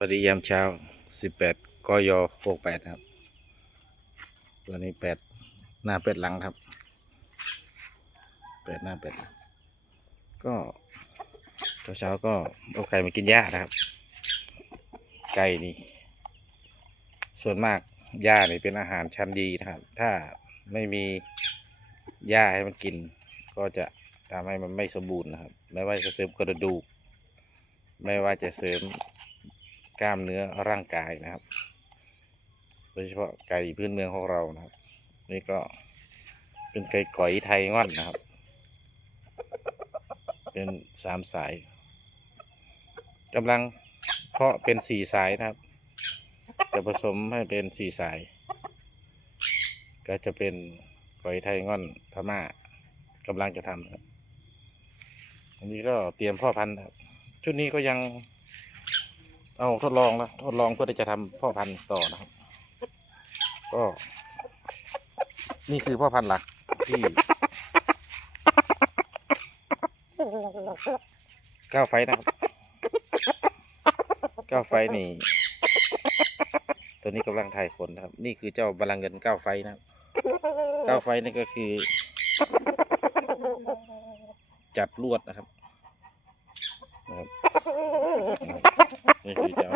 สวัสดียามเช้า18กย68ครับ ตัวนี้แปดหน้าเป็ดหลังครับแปดหน้าเป็ดหลังก็เช้าก็เอาไก่มากินหญ้านะครับ ไก่นี่ ส่วนมากหญ้านี่เป็นอาหารชั้นดีนะครับ ถ้าไม่มีหญ้าให้มันกิน ก็จะทำให้มันไม่สมบูรณ์นะครับ ไม่ว่าจะเสริมกระดูก ไม่ว่าจะเสริม กล้ามเนื้อร่างกายนะครับ โดยเฉพาะไก่พื้นเมืองของเรานะครับ นี่ก็เป็นไก่ก๋อยไทยง่อนนะครับ เป็นสามสายกำลังเพาะเป็นสี่สายนะครับ จะผสมให้เป็นสี่สาย ก็จะเป็นก๋อยไทยง่อนพม่ากำลังจะทำนะครับอันนี้ก็เตรียมพ่อพันธุ์ครับ ชุดนี้ก็ยัง เอาทดลองนะทดลองเพื่อที่จะทำพ่อพันธุ์ต่อนะครับ ก็ นี่คือพ่อพันธุ์หลักที่ก้าวไฟนะครับก้าวไฟนี่ตัวนี้กำลังถ่ายผลนะครับ นี่คือเจ้าบาลังเงินก้าวไฟนะครับก้าวไฟนี่ก็คือ จัดลวดนะครับ นะครับนี่คือเจ้า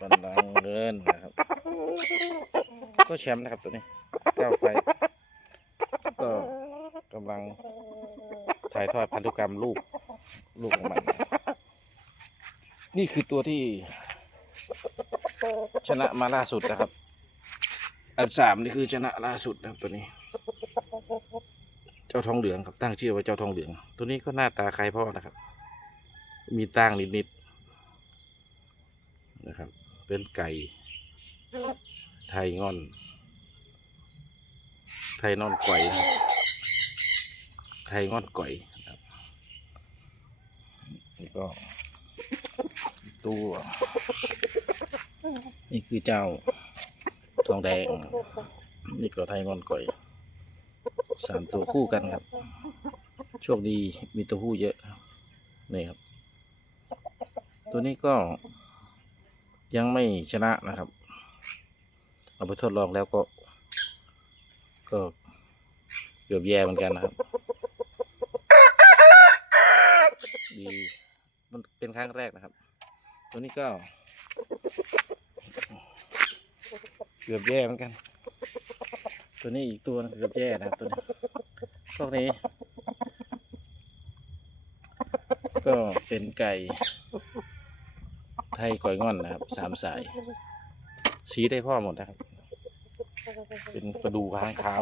บันลังเงินนะครับ ก็แชมป์นะครับตัวนี้เก้าไฟ ก็กำลังถ่ายทอดพันธุกรรมลูกลูกของมันนี่คือตัวที่ ชนะมาล่าสุดนะครับ อันสามนี่คือชนะล่าสุดนะครับตัวนี้ เจ้าทองเหลืองครับตั้งชื่อว่าเจ้าทองเหลือง ตัวนี้ก็หน้าตาคล้ายพ่อนะครับ มีตั้งนิดๆนะครับ เป็นไก่ไทยง่อน ไทยนอนก่อยไทยง่อนก่อยนะครับนี่ก็ตัวนี่คือเจ้าทองแดง นี่ก็ไทยง่อนก่อยสามตัวคู่กันครับ โชคดีมีตัวผู้เยอะนี่ครับ ตัวนี้ก็ยังไม่ชนะนะครับ เอาไปทดลองแล้วก็ ก็เกือบแย่เหมือนกันนะครับ ดี มันเป็นครั้งแรกนะครับ ตัวนี้ก็ เกือบแย่เหมือนกัน ตัวนี้อีกตัวนึงเกือบแย่นะครับตัวนี้พวกนี้ ก็เป็นไก่ ไทยก้อยง่อนนะครับสามสาย สีได้พ่อหมดนะครับ เป็นกระดูกข้างเท้า